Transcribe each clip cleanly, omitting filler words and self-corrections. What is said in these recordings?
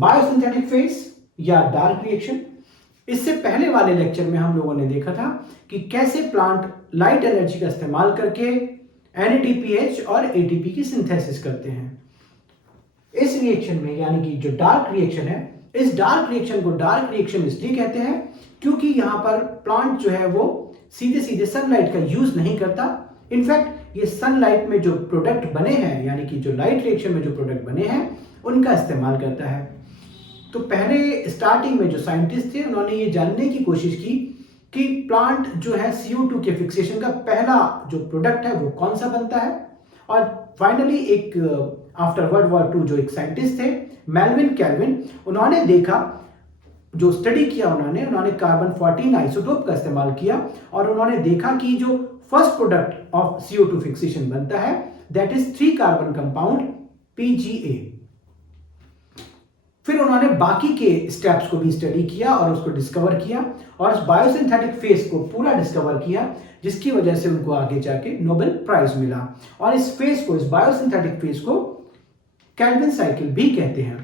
Biosynthetic phase या dark reaction. इससे पहले वाले लेक्चर में हम लोगों ने देखा था कि कैसे प्लांट लाइट एनर्जी का इस्तेमाल करके NADPH और ATP की सिंथेसिस करते हैं। इस रिएक्शन में यानी कि जो डार्क रिएक्शन है, इस डार्क रिएक्शन को डार्क रिएक्शन इसलिए कहते हैं क्योंकि यहां पर प्लांट जो है वो सीधे सीधे सनलाइट का यूज नहीं करता। इनफैक्ट ये सनलाइट में जो प्रोडक्ट बने हैं यानी कि जो लाइट रिएक्शन में जो प्रोडक्ट बने हैं उनका इस्तेमाल करता है। तो पहले स्टार्टिंग में जो साइंटिस्ट थे उन्होंने ये जानने की कोशिश की कि प्लांट जो है CO2 के फिक्सेशन का पहला जो प्रोडक्ट है वो कौन सा बनता है। और फाइनली एक आफ्टर वर्ल्ड वॉर 2 जो एक साइंटिस्ट थे मेल्विन कैल्विन, उन्होंने देखा, जो स्टडी किया उन्होंने कार्बन 14 आइसोटोप का इस्तेमाल किया और उन्होंने देखा कि जो first product of CO2 fixation बनता है that is 3 carbon compound PGA। फिर उन्होंने बाकी के स्टेप्स को भी स्टडी किया और उसको डिस्कवर किया और उस बायोसिंथेटिक फेज को पूरा डिस्कवर किया, जिसकी वजह से उनको आगे जाके नोबेल प्राइज मिला। और इस फेज को, इस बायोसिंथेटिक फेज को कैल्विन साइकिल भी कहते हैं।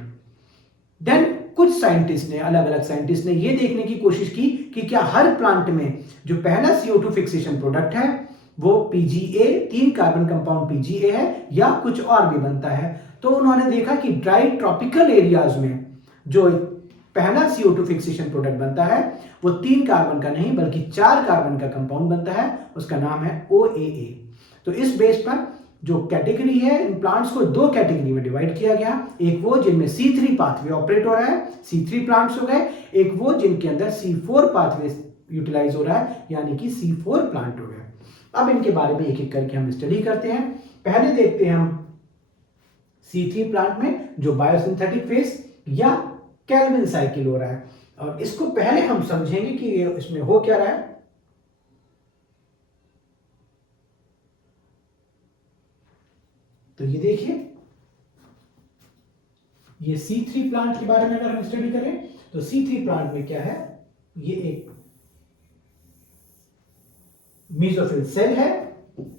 देन कुछ साइंटिस्ट ने, अलग अलग साइंटिस्ट ने यह देखने की कोशिश की कि क्या हर प्लांट में जो पहला CO2 फिक्सेशन प्रोडक्ट है वो PGA, 3 कार्बन कंपाउंड PGA है या कुछ और भी बनता है। तो उन्होंने देखा कि ड्राई ट्रॉपिकल एरियाज में जो पहला CO2 फिक्सेशन प्रोडक्ट बनता है वो 3 कार्बन का नहीं बल्कि 4 कार्बन का कंपाउंड बनता है, उसका नाम है OAA। तो इस बेस पर जो कैटेगरी है, इन प्लांट्स को 2 कैटेगरी में डिवाइड किया गया। एक वो जिनमें C3 पाथवे ऑपरेट हो रहा है, C3 प्लांट्स हो गए। एक वो जिनके अंदर C4 पाथवे यूटिलाइज हो रहा है यानी कि C4 प्लांट हो गए। अब इनके बारे में एक एक करके हम स्टडी करते हैं। पहले देखते हैं हम C3 प्लांट में जो बायोसिंथेटिक फेज या कैल्विन साइकिल हो रहा है, और इसको पहले हम समझेंगे कि इसमें हो क्या रहा है। तो ये देखिए, ये C3 प्लांट के बारे में अगर हम स्टडी करें तो C3 प्लांट में क्या है, ये एक मीसोफिल सेल है।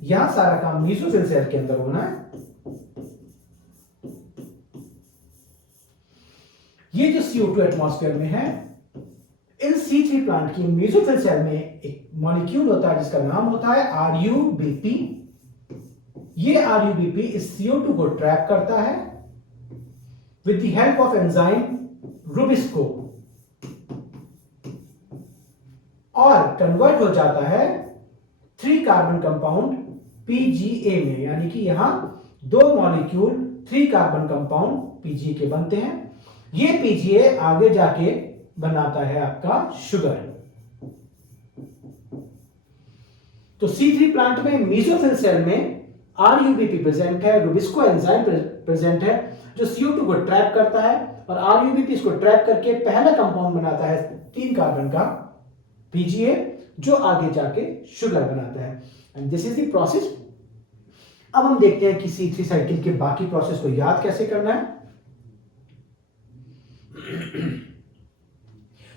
यहां सारा काम मीसोफिल सेल के अंदर होना है। ये जो CO2 एटमॉस्फेयर में है, इन C3 प्लांट की मीसोफिल सेल में एक मॉलिक्यूल होता है जिसका नाम होता है RUBP। ये RUBP इस CO2 को ट्रैप करता है with the help of enzyme Rubisco और कन्वर्ट हो जाता है 3 कार्बन कंपाउंड PGA में, यानी कि यहां 2 मॉलिक्यूल 3 कार्बन कंपाउंड PGA के बनते हैं। ये PGA आगे जाके बनाता है आपका शुगर। तो C3 प्लांट में मीसोफिल सेल में RUBP प्रेजेंट है, रुबिस्को एंजाइम प्रेजेंट है जो CO2 को ट्रैप करता है और RUBP इसको ट्रैप करके पहला कंपाउंड बनाता है 3 कार्बन का PGA जो आगे जाके शुगर बनाता है। And this is the process. अब हम देखते हैं कि C3 साइकिल के बाकी प्रोसेस को याद कैसे करना है।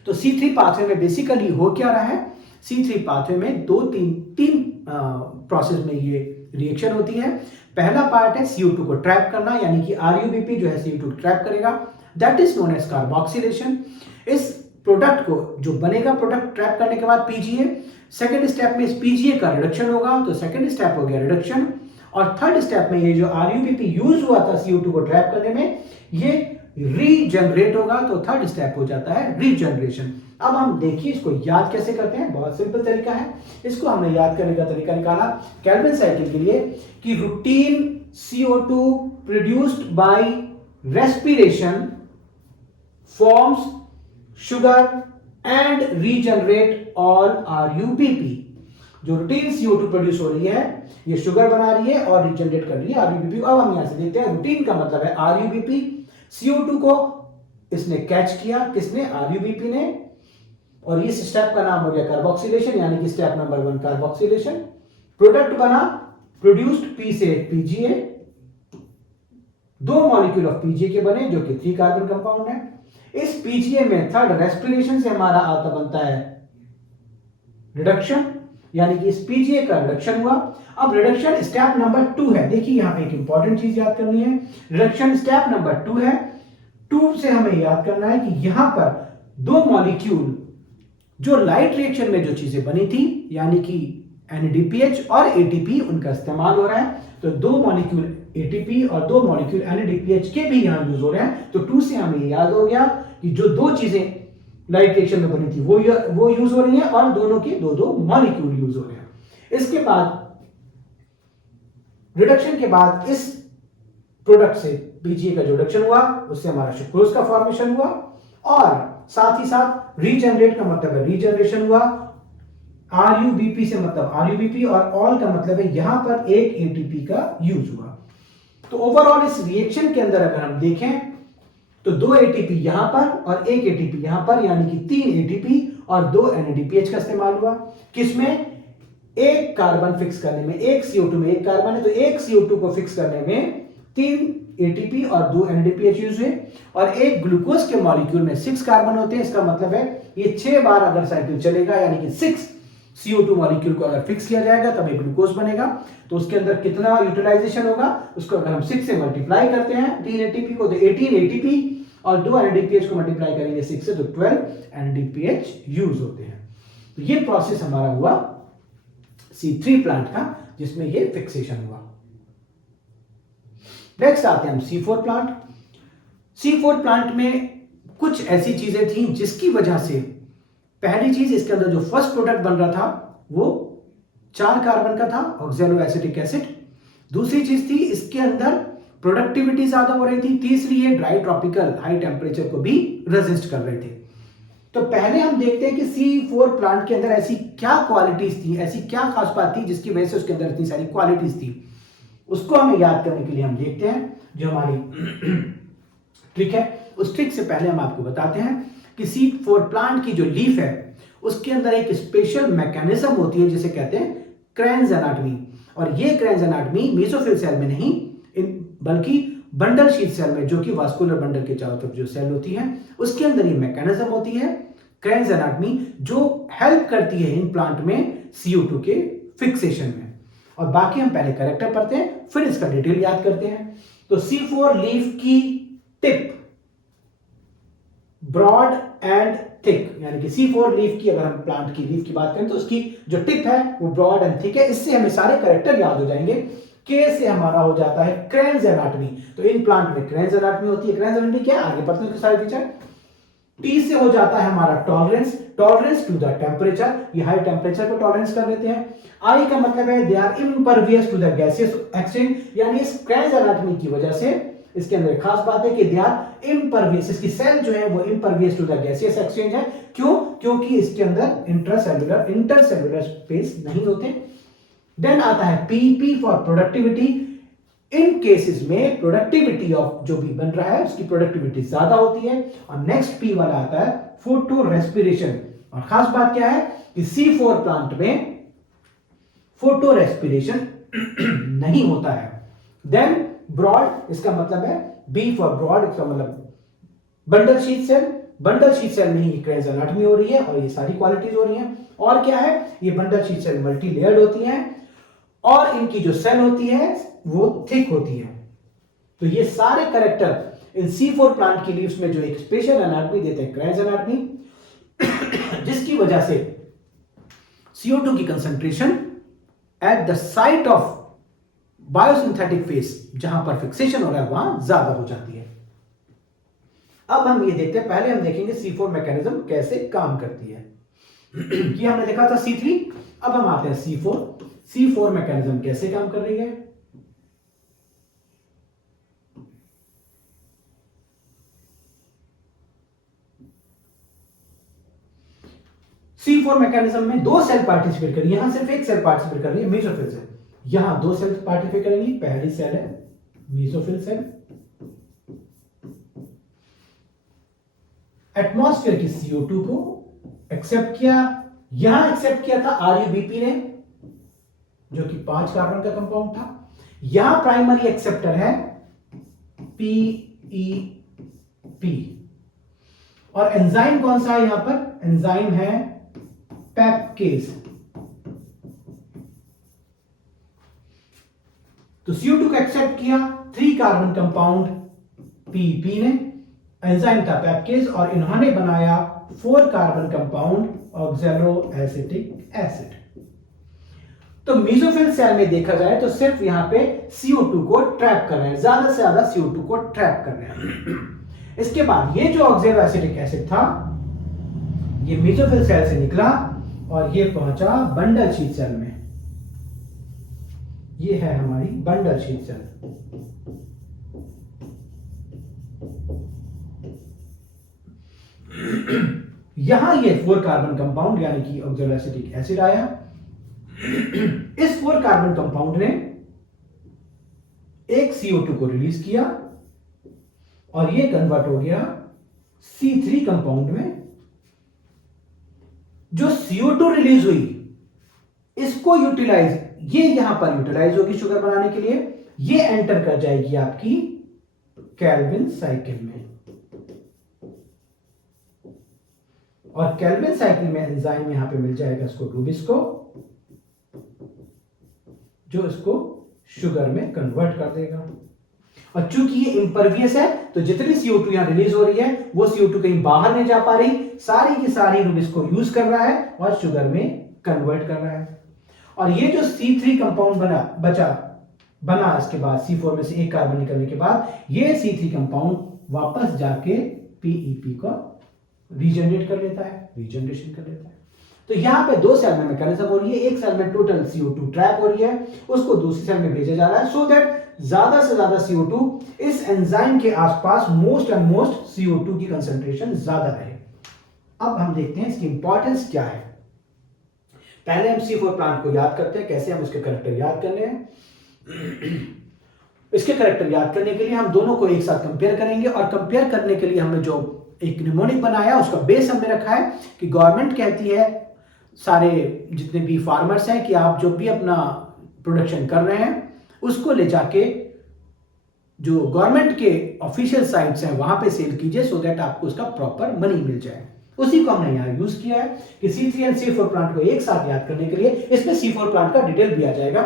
तो C3 पाथवे में बेसिकली हो क्या रहा है, C3 पाथवे में तीन प्रोसेस में ये रिएक्शन होती है। पहला पार्ट है CO2 को ट्रैप करना, यानी कि RUBP जो है CO2 ट्रैप करेगा, that is known as carboxylation. इस प्रोडक्ट को जो बनेगा, प्रोडक्ट ट्रैप करने के बाद PGA, सेकेंड स्टेप में इस PGA का रिडक्शन होगा, तो सेकेंड स्टेप हो गया रिडक्शन। और थर्ड स्टेप में ये जो RUBP यूज हुआ था CO2 को ट्रैप करने में, ये रीजनरेट होगा, तो थर्ड स्टेप हो जाता है रीजनरेशन। अब हम देखिए इसको याद कैसे करते हैं। बहुत सिंपल तरीका है, इसको हमने याद करने का तरीका निकाला कैल्विन साइकिल के लिए कि routine CO2 produced by respiration forms sugar and regenerate all RUBP। जो रूटीन CO2 प्रोड्यूस हो रही है ये शुगर बना रही है और रीजनरेट कर रही है RUBP। अब हम यहां से देखते हैं, रूटीन का मतलब है RUBP। CO2 को इसने कैच किया, किसने, RUBP ने, और इस स्टेप का नाम हो गया कार्बोक्सिलेशन, यानी कि स्टेप नंबर 1 कार्बोक्सिलेशन। प्रोडक्ट बना, प्रोड्यूस्ड P से PGA, 2 मॉलिक्यूल ऑफ PGA के बने जो कि 3 कार्बन कंपाउंड है। इस PGA में थर्ड रेस्पिरेशन से हमारा आता बनता है रिडक्शन, यानी कि इस PGA का रिडक्शन हुआ। अब रिडक्शन स्टेप नंबर 2 है। देखिए यहां पे एक इंपॉर्टेंट चीज याद करनी है, रिडक्शन स्टेप नंबर 2 है। 2 से हमें याद करना है कि यहां पर दो मॉलिक्यूल जो लाइट रिएक्शन में जो चीजें बनी थी यानी कि NADPH और ATP उनका इस्तेमाल हो रहा है। तो दो मॉलिक्यूल ATP और दो मॉलिक्यूल NADPH के भी यहां यूज हो रहे हैं। तो 2 से हमें याद हो गया कि जो दो चीजें लाइट रिएक्शन में बनी थी वो यूज हो रही हैं और दोनों के दो दो मॉलिक्यूल यूज हो रहे हैं। इसके बाद रिडक्शन के बाद इस प्रोडक्ट से BGA का जो रिडक्शन हुआ उससे हमारा सुक्रोज का फॉर्मेशन हुआ और साथ ही साथ रीजनरेट का मतलब है रीजनरेशन हुआ। RUBP से मतलब RUBP और ऑल का मतलब है यहां पर एक ATP का यूज हुआ। तो ओवरऑल इस रिएक्शन के अंदर अगर हम देखें तो दो ATP यहां पर और एक ATP यहां पर यानी कि 3 ATP और 2 NADPH का इस्तेमाल हुआ। किसमें? एक कार्बन फिक्स करने में, एक CO2 में एक कार्बन है तो एक CO2 को फिक्स करने में 3 ATP और 2 NADPH यूज हुए और एक ग्लूकोज के मॉलिक्यूल में 6 कार्बन होते हैं। इसका मतलब है ये 6 बार अगर साइकिल चलेगा यानी कि 6 CO2 मॉलिक्यूल को अगर फिक्स किया जाएगा तब एक ग्लूकोज बनेगा। तो उसके अंदर कितना यूटिलाइजेशन होगा उसको अगर हम 6 से मल्टीप्लाई करते हैं 3 ATP को तो 18 ATP और 2 NADPH को मल्टीप्लाई करेंगे 6 से तो 12 NADPH यूज होते हैं। तो ये प्रोसेस हमारा हुआ C3 प्लांट का जिसमें ये फिक्सेशन हुआ। नेक्स्ट आते हैं हम C4 प्लांट। C4 प्लांट में कुछ ऐसी चीजें थी जिसकी वजह से पहली चीज इसके अंदर जो फर्स्ट प्रोडक्ट बन रहा था वो 4 कार्बन का था ऑक्सैलो एसिटिक एसिड। दूसरी चीज थी इसके अंदर प्रोडक्टिविटी ज्यादा हो रही थी। तीसरी है ड्राई ट्रॉपिकल हाई टेम्परेचर को भी रेजिस्ट कर रहे थे। तो पहले हम देखते हैं कि C4 प्लांट के अंदर ऐसी क्या क्वालिटीज थी, ऐसी क्या खास बात थी जिसकी वजह से उसके अंदर इतनी सारी क्वालिटीज थी। उसको हमें याद करने के लिए हम देखते हैं जो हमारी ट्रिक है। उस ट्रिक से पहले हम आपको बताते हैं कि C4 प्लांट की जो लीफ है उसके अंदर एक स्पेशल मैकेनिज्म होती है जिसे कहते हैं क्रेन्स एनाटॉमी। और ये क्रेन्स एनाटॉमी मेसोफिल सेल में नहीं बल्कि बंडल शीथ सेल में, जो कि वास्कुलर बंडल के चारों तरफ जो सेल होती है उसके अंदर ये मैकेनिज्म होती है क्रेन्स एनाटॉमी, जो हेल्प करती है इन प्लांट में CO2 के फिक्सेशन में। और बाकी हम पहले कैरेक्टर पढ़ते हैं फिर इसका डिटेल याद करते हैं। तो C4 लीफ की टिप ब्रॉड एंड थिक, यानी कि C4 लीफ की अगर हम प्लांट की लीफ की बात करें तो उसकी जो टिप है वो ब्रॉड एंड थिक है। इससे हमें सारे कैरेक्टर याद हो जाएंगे। K से हमारा हो जाता है क्रेन्स एनाटॉमी। तो इन प्लांट में क्रेन्स एनाटॉमी होती है। क्रेन्स एनाटॉमी क्या है आगे पढ़ते हैं सारे फीचर। T से हो जाता है हमारा tolerance, tolerance to the temperature, ये हाई टेम्परेचर को टॉलरेंस कर लेते हैं। I का मतलब है they are impervious to the gaseous exchange, यानी इस क्रेन्स एनाटॉमी की वजह से इसके अंदर खास बात है कि दे आर इम्परवियस, इसकी सेल जो है वो impervious to the gaseous exchange है। क्यों? क्योंकि इसके अंदर इंटरसेलुलर स्पेस नहीं होते। देन आता है P for productivity. In cases में प्रोडक्टिविटी ऑफ जो भी बन रहा है उसकी प्रोडक्टिविटी ज्यादा होती है। और नेक्स्ट P वाला आता है फोटो रेस्पिरेशन। और खास बात क्या है कि C4 प्लांट में फोटो रेस्पिरेशन नहीं होता है। देन ब्रॉड, इसका मतलब है B फॉर ब्रॉड, इसका मतलब bundle sheath cell. Bundle sheath cell में ही क्रेन्स एनाटॉमी हो रही है और ये सारी क्वालिटीज हो रही हैं। और क्या है, ये bundle sheath cell multi layered होती हैं और इनकी जो सेल होती है वो थिक होती है। तो ये सारे कैरेक्टर इन C4 प्लांट की लीव्स में जो एक स्पेशल एनाटॉमी देते हैं क्रेन्स एनाटॉमी, जिसकी वजह से CO2 की concentration at the site of biosynthetic face, जहां पर फिक्सेशन हो रहा है वहां ज्यादा हो जाती है। अब हम ये देखते हैं, पहले हम देखेंगे C4 मैकेनिज्म कैसे काम करती है। कि हमने देखा था C3, अब हम आते हैं C4। C4 मैकेनिज्म कैसे काम कर रही है। C4 मैकेनिज्म में दो सेल पार्टिसिपेट कर रही है। यहां सिर्फ एक सेल पार्टिसिपेट कर रही है, मेसोफिल सेल। यहां दो सेल पार्टिसिपेट करेंगी। पहली सेल है मेसोफिल सेल, एटमॉस्फेयर की CO2 को एक्सेप्ट किया। यहां एक्सेप्ट किया था RUBP ने, जो कि 5 कार्बन का कंपाउंड था। यहां प्राइमरी एक्सेप्टर है PEP। और एंजाइम कौन सा है यहां पर? एंजाइम है पेप्केज। तो CO2 को एक्सेप्ट किया 3 कार्बन कंपाउंड PEP ने। एंजाइम था पैपकेज और इन्होंने बनाया 4 कार्बन कंपाउंड ऑक्सैलोएसिटिक एसिड। तो मेसोफिल सेल में देखा जाए तो सिर्फ यहां पे CO2 को ट्रैप कर रहे हैं, ज्यादा से ज्यादा CO2 को ट्रैप कर रहे हैं। इसके बाद ये जो ऑक्सैलोएसिटिक एसिड था ये मेसोफिल सेल से निकला और ये पहुंचा बंडल शीथ सेल में। ये है हमारी बंडल शीथ सेल। यहां ये 4 कार्बन कंपाउंड यानी कि ऑक्सैलोएसिटिक एसिड आया। इस 4 कार्बन कंपाउंड ने एक CO2 को रिलीज किया और ये कन्वर्ट हो गया C3 कंपाउंड में। जो CO2 रिलीज हुई इसको यूटिलाइज, ये यहां पर यूटिलाइज होगी शुगर बनाने के लिए, ये एंटर कर जाएगी आपकी केल्विन साइकिल में और केल्विन साइकिल में एंजाइम यहां पे मिल जाएगा इसको रूबिस्को, जो इसको शुगर में कन्वर्ट कर देगा। और चूंकि ये इंपरवियस है तो जितनी CO2 यहां रिलीज हो रही है वो CO2 कहीं बाहर नहीं जा पा रही, सारी की सारी रूबिस्को यूज कर रहा है और शुगर में कन्वर्ट कर रहा है। और ये जो C3 कंपाउंड बना इसके बाद C4 में से एक कार्बन निकलने के बाद ये C3 कंपाउंड वापस जाके PEP को रीजनरेट कर लेता है, रीजनरेशन कर लेता है। तो यहां पे 2 सेल में मैकेनिज्म हो रही है, एक सेल में टोटल CO2 ट्रैप हो रही है, उसको दूसरी सेल में भेजा जा रहा है सो दैट ज्यादा से ज्यादा CO2 इस एंजाइम के आसपास मोस्ट एंड मोस्ट CO2 की कंसंट्रेशन ज्यादा रहे। अब हम देखते हैं इसकी इंपॉर्टेंस क्या है। पहले हम C4 प्लांट को याद करते हैं, कैसे हम उसके करैक्टर याद करने हैं। इसके करैक्टर याद करने के लिए हम दोनों को एक साथ कंपेयर करेंगे और कंपेयर करने के लिए हमने जो एक निमोनिक बनाया उसका बेस हमने रखा है कि गवर्नमेंट कहती है सारे जितने भी फार्मर्स हैं कि आप जो भी अपना प्रोडक्शन कर रहे हैं उसको ले जाके जो गवर्नमेंट के ऑफिशियल साइट्स हैं वहां पे सेल कीजिए सो दैट आपको उसका प्रॉपर मनी मिल जाए। उसी को हमने यहां यूज किया है कि C3 एंड C4 प्लांट को एक साथ याद करने के लिए इसमें C4 प्लांट का डिटेल भी आ जाएगा।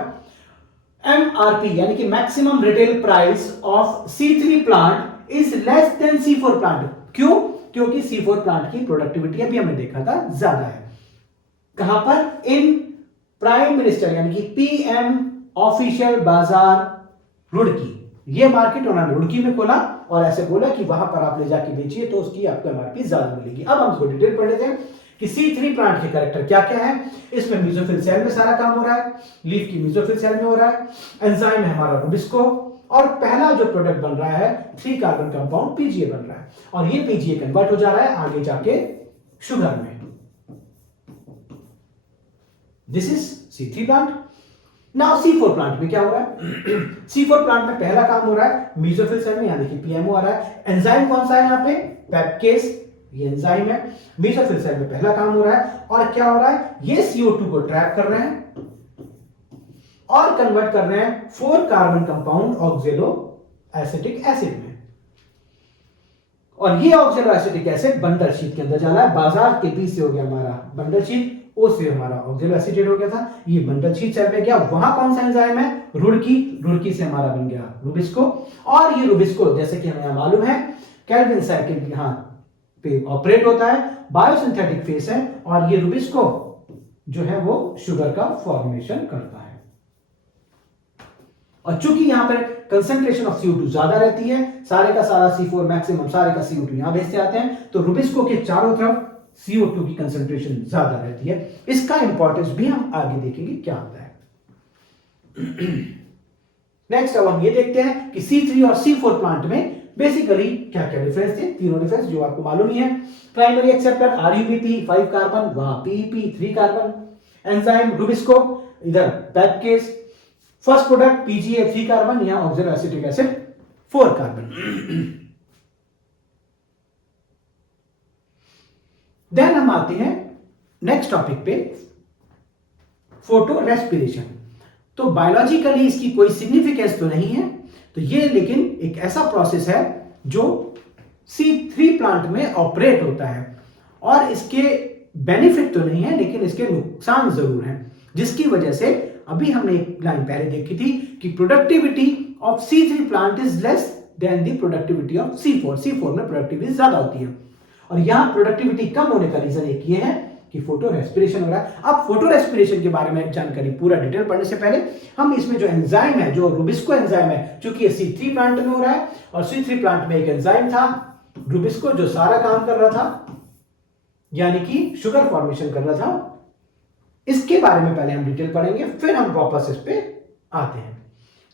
MRP यानी कि maximum retail price of C3 plant is less than C4 plant. क्यों? क्योंकि C4 प्लांट की प्रोडक्टिविटी अभी हमने देखा था ज्यादा है। कहां पर? इन प्राइम मिनिस्टर यानी कि PM ऑफिशियल बाजार रुड़की, ये मार्केट उन्होंने रुड़की में खोला और ऐसे बोला कि वहां पर आप ले जाके बेचिए तो उसकी आपको MRP ज्यादा मिलेगी। अब हम इसको डिटेल पढ़ लेते हैं कि C3 प्लांट के कैरेक्टर क्या क्या है। इसमें मेसोफिल सेल में सारा काम हो रहा है, लीफ की मेसोफिल सेल में हो रहा है, एंजाइम है हमारा रूबिस्को और पहला जो प्रोडक्ट बन रहा है 3 कार्बन कंपाउंड PGA बन रहा है और ये PGA कन्वर्ट हो जा रहा है आगे जाके शुगर में। This is C3 plant. Now C4 plant में क्या हो रहा है? C4 प्लांट में पहला काम हो रहा है मेसोफिल सेल में यानी कि PMO आ रहा है। एंजाइम कौन सा है यहाँ पे? पैपकेज, ये एंजाइम है। मेसोफिल सेल में पहला काम हो रहा है और क्या हो रहा है? ये CO2 को ट्रैप कर रहे हैं और कन्वर्ट कर रहे हैं 4 कार्बन कंपाउंड ऑक्सैलोएसिटिक एसिड में। और ये ऑक्सैलोएसिटिक एसिड बंडल शीट के अंदर जाना है। बाजार के बीच से हो गया हमारा बंडल शीट, ओ से हमारा ऑक्सैलोएसिटेट हो गया था, ये बंडल शीट सेल में गया। वहां कौन सा एंजाइम है? रुड़की, रुड़की से हमारा बन गया रूबिस्को और ये रूबिस्को जैसे कि हमें मालूम है केल्विन साइकिल यहां पे ऑपरेट होता है, बायोसिंथेटिक फेस है और ये रूबिस्को जो है वो शुगर का फॉर्मेशन करता है। और चूंकि यहां पर कंसंट्रेशन ऑफ CO2 ज्यादा रहती है, सारे का सारा C4 मैक्सिमम सारे का CO2 यहां भेजते आते हैं तो रूबिस्को के चारों तरफ CO2 की कंसंट्रेशन ज्यादा रहती है। इसका इंपॉर्टेंस भी हम आगे देखेंगे क्या होता है। नेक्स्ट अब हम ये देखते हैं कि C3 और C4 प्लांट में बेसिकली क्या क्या डिफरेंस थे। तीनों डिफरेंस जो आपको मालूम ही है। प्राइमरी एक्सेप्टर RUBP 5 कार्बन, वहां PEP 3 कार्बन, एंजाइम रूबिस्को, इधर पैपकेज, फर्स्ट प्रोडक्ट PGA 3 कार्बन, यहां ऑक्सैलोएसिटिक एसिड 4 कार्बन। देन हम आते हैं नेक्स्ट टॉपिक पे, फोटो रेस्पिरेशन। तो बायोलॉजिकली इसकी कोई सिग्निफिकेंस तो नहीं है, तो ये लेकिन एक ऐसा प्रोसेस है जो C3 प्लांट में ऑपरेट होता है और इसके बेनिफिट तो नहीं है लेकिन इसके नुकसान जरूर हैं, जिसकी वजह से अभी हमने एक लाइन पहले देखी थी कि productivity of C3 plant is less than the productivity of C4 में प्रोडक्टिविटी ज्यादा होती है। और यहां प्रोडक्टिविटी कम होने का रीजन एक ये है कि फोटो रेस्पिरेशन हो रहा है। अब फोटो रेस्पिरेशन के बारे में जानकारी पूरा डिटेल पढ़ने से पहले हम इसमें जो एंजाइम है, जो रुबिस्को एंजाइम है, क्योंकि ये C3 प्लांट में हो रहा है और C3 प्लांट में एक एंजाइम था रुबिस्को जो सारा काम कर रहा था, यानी कि शुगर फॉर्मेशन कर रहा था, इसके बारे में पहले हम डिटेल पढ़ेंगे, फिर हम वापस इस पे आते हैं।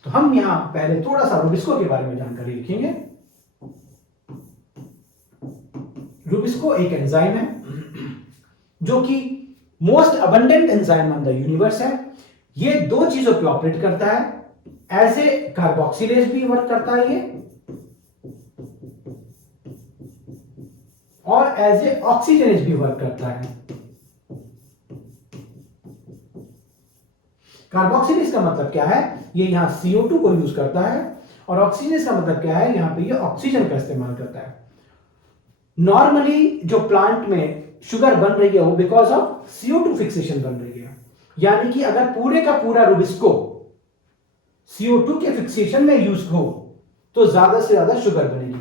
तो हम यहां पहले थोड़ा सा रुबिस्को के बारे में जानकारी लिखेंगे। रुबिस्को एक एंजाइम है जो कि most abundant enzyme on the universe है। ये दो चीजों पे ऑपरेट करता है, एज ए कार्बोक्सिलेज भी वर्क करता है ये, और एज ए ऑक्सीजनेज भी वर्क करता है। कार्बोक्सिलेज का मतलब क्या है, ये यहां CO2 को यूज करता है, और ऑक्सीजनेज का मतलब क्या है, यहां पे ये ऑक्सीजन का इस्तेमाल करता है। नॉर्मली जो प्लांट में शुगर बन रही है वो बिकॉज ऑफ CO2 फिक्सेशन बन रही है, यानी कि अगर पूरे का पूरा रुबिस्को CO2 के फिक्सेशन में यूज हो तो ज्यादा से ज्यादा शुगर बनेगी।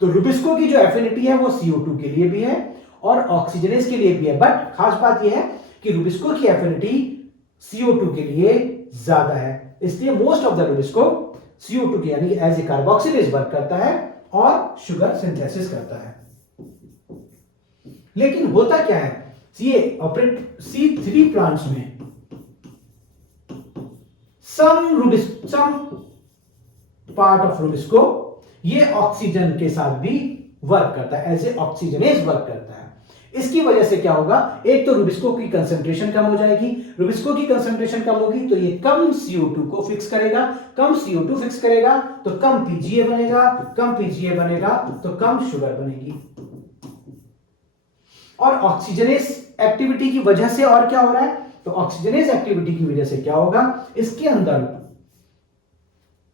तो रुबिस्को की जो एफिनिटी है वो CO2 के लिए भी है और ऑक्सीजनेज के लिए भी है, बट खास बात यह है कि रुबिस्को की एफिनिटी CO2 के लिए ज्यादा है, इसलिए most of the Rubisco CO2 के यानी एज ए कार्बोक्सिलेज वर्क करता है और शुगर सिंथेसिस करता है। लेकिन होता क्या है, ये ऑपरेट C3 प्लांट्स में सम पार्ट ऑफ रुबिस्को ये ऑक्सीजन के साथ भी वर्क करता है, एज ए ऑक्सीजनेज वर्क करता है। इसकी वजह से क्या होगा, एक तो रुबिस्को की कंसंट्रेशन कम हो जाएगी, रुबिस्को की कंसंट्रेशन कम होगी तो ये कम CO2 को फिक्स करेगा, कम CO2 फिक्स करेगा तो कम PGA बनेगा, कम PGA बनेगा तो कम शुगर बनेगी। और ऑक्सीजनेज एक्टिविटी की वजह से और क्या हो रहा है, तो ऑक्सीजनेज एक्टिविटी की वजह से क्या होगा, इसके अंदर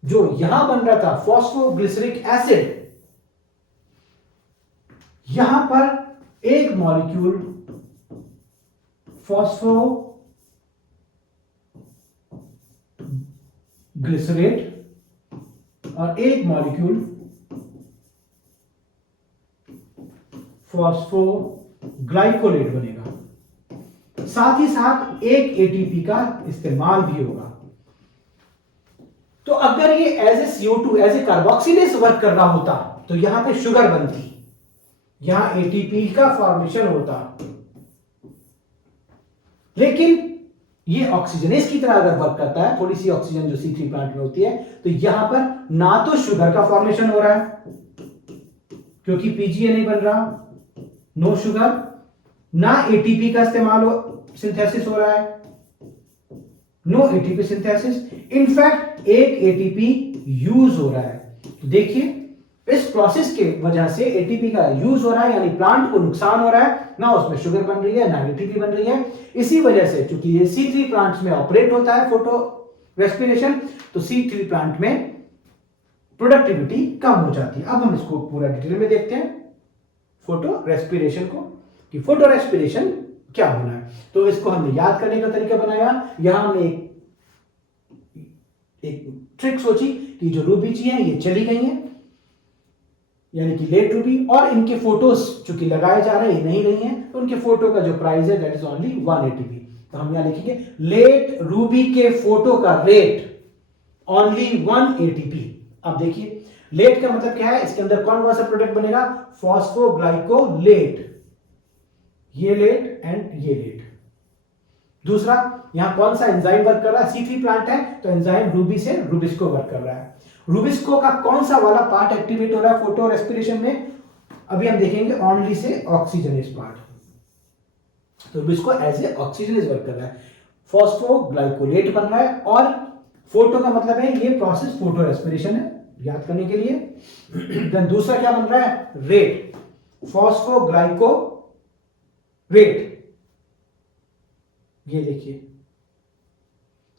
जो यहां बन रहा था फॉस्फोग्लिसरिक एसिड, यहां पर एक मॉलिक्यूल फॉस्फोग्लिसरेट और एक मॉलिक्यूल फॉस्फोग्लाइकोलेट बनेगा, साथ ही साथ एक ATP का इस्तेमाल भी होगा। तो अगर ये as a CO2 as a carboxylase work कर रहा होता तो यहां पे शुगर बनती, यहां ATP का फॉर्मेशन होता, लेकिन ये ऑक्सीजनेज की तरह अगर वर्क करता है, थोड़ी सी ऑक्सीजन जो C3 प्लांट में होती है, तो यहां पर ना तो शुगर का फॉर्मेशन हो रहा है क्योंकि PGA नहीं बन रहा, नो शुगर, ना ATP का इस्तेमाल सिंथेसिस हो रहा है, नो ATP सिंथेसिस, इनफैक्ट एक ATP यूज हो रहा है। तो देखिए इस प्रोसेस के वजह से ATP का यूज हो रहा है, यानी प्लांट को नुकसान हो रहा है, ना उसमें शुगर बन रही है ना ATP बन रही है। इसी वजह से चूंकि ये C3 प्लांट्स में ऑपरेट होता है फोटो रेस्पिरेशन, तो C3 प्लांट में प्रोडक्टिविटी कम हो जाती है। अब हम इसको पूरा डिटेल में देखते हैं फोटो रेस्पिरेशन को, कि फोटो रेस्पिरेशन क्या होना है। तो इसको हमने याद करने का तरीका बनाया, यहां हमने एक ट्रिक सोची कि जो रूबी जी हैं ये चली गई हैं, यानी कि लेट रूबी, और इनके फोटोज चूंकि लगाए जा रहे हैं ये नहीं रही हैं, तो उनके फोटो का जो प्राइस है दैट इज ओनली 1 ATP। तो हम यहां लिखेंगे लेट रूबी के फोटो का रेट ओनली 1 ATP। अब देखिए लेट का मतलब क्या है, इसके अंदर कौन कौन सा प्रोडक्ट बनेगा, फॉस्फोग्लाइकोलेट, ये लेट एंड ये लेट। दूसरा, यहां कौन सा एंजाइम वर्क कर रहा है, C3 प्लांट है तो एंजाइम रूबी से रुबिस्को वर्क कर रहा है। रुबिस्को का कौन सा वाला पार्ट एक्टिवेट हो रहा है फोटो रेस्पिरेशन में, अभी हम देखेंगे ओनली से ऑक्सीजनेज पार्ट। तो rubisco as a oxygenase work कर रहा है, फॉस्फोग्लाइकोलेट बन रहा है, और फोटो का मतलब है ये प्रोसेस फोटो रेस्पिरेशन है, याद करने के लिए। देन दूसरा क्या बन रहा है, रेट, फॉस्फोग्लाइको रेट, ये देखिए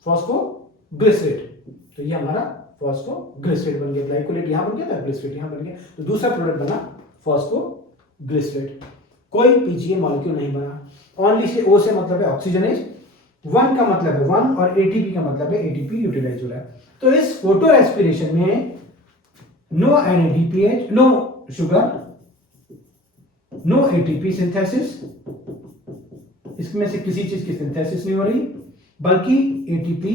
फॉस्फोग्लिसरेट, तो ये हमारा फॉस्फोग्लिसरेट बन गया, ग्लाइकोलेट यहां बन गया था, ग्लिसरेट यहां बन गया, तो दूसरा प्रोडक्ट बना फॉस्फोग्लिसरेट। कोई PGA मॉलिक्यूल नहीं बना, ओनली से O से मतलब है ऑक्सीजनेज, 1 का मतलब है 1 और ATP का मतलब है ATP यूटिलाइज हो रहा है। तो इस फोटो रेस्पिरेशन में no NADPH, no sugar, no ATP synthesis, इसमें से किसी चीज की सिंथेसिस नहीं हो रही बल्कि ATP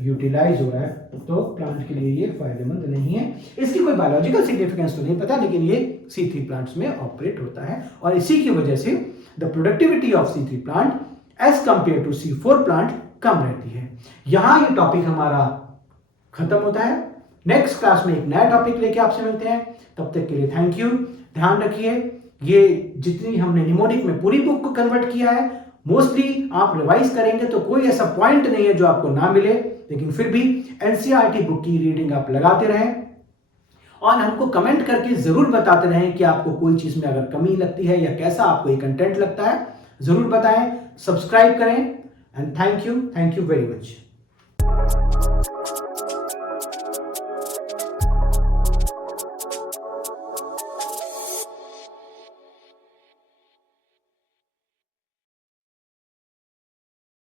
यूटिलाइज हो रहा है, तो प्लांट के लिए ये फायदेमंद नहीं है। इसकी कोई बायोलॉजिकल सिग्निफिकेंस तो नहीं पता, लेकिन ये C3 प्लांट्स में ऑपरेट होता है और इसी की वजह से the productivity of C3 plant as compared to C4 plant कम रहती है। यहां ये टॉपिक हमारा खत्म होता है। नेक्स्ट क्लास में एक नया टॉपिक लेके आपसे मिलते हैं, तब तक के लिए थैंक यू। ध्यान रखिए, ये जितनी हमने निमोनिक में पूरी बुक को कन्वर्ट किया है, मोस्टली आप रिवाइज करेंगे तो कोई ऐसा पॉइंट नहीं है जो आपको ना मिले, लेकिन फिर भी एनसीईआरटी बुक की रीडिंग आप लगाते रहें और हमको कमेंट करके जरूर बताते रहें कि आपको कोई चीज में अगर कमी लगती है या कैसा आपको ये कंटेंट लगता है, जरूर बताएं। सब्सक्राइब करें and thank you very much.